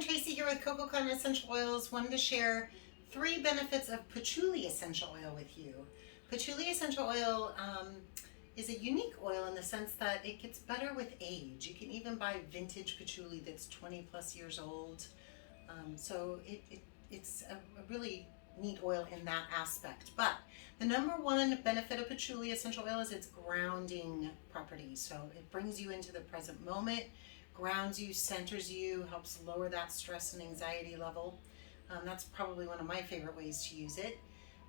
everyone, Traci here with Kokokahn Essential Oils. Wanted to share 3 benefits of patchouli essential oil with you. Patchouli essential oil is a unique oil in the sense that it gets better with age. You can even buy vintage patchouli that's 20 plus years old. So it's a really neat oil in that aspect. But the number one benefit of patchouli essential oil is its grounding properties. So it brings you into the present moment, grounds you, centers you, helps lower that stress and anxiety level. That's probably one of my favorite ways to use it.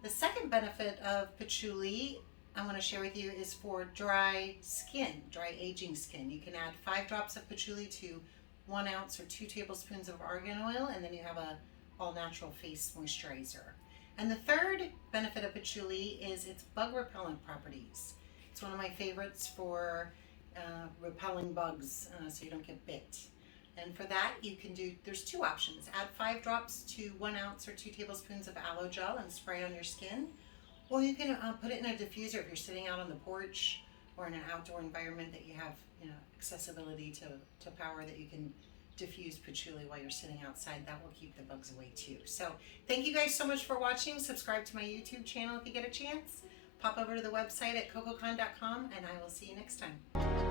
The second benefit of patchouli I want to share with you is for dry skin, dry aging skin. You can add 5 drops of patchouli to 1 ounce or 2 tablespoons of argan oil, and then you have a all-natural face moisturizer. And the third benefit of patchouli is its bug repellent properties. It's one of my favorites for repelling bugs so you don't get bit. And for that, you can there's 2 options. Add 5 drops to 1 ounce or 2 tablespoons of aloe gel and spray on your skin. Or you can put it in a diffuser if you're sitting out on the porch or in an outdoor environment that you have accessibility to power, that you can diffuse patchouli while you're sitting outside. That will keep the bugs away too. So thank you guys so much for watching. Subscribe to my YouTube channel if you get a chance. Pop over to the website at kokokahn.com and I will see you next time.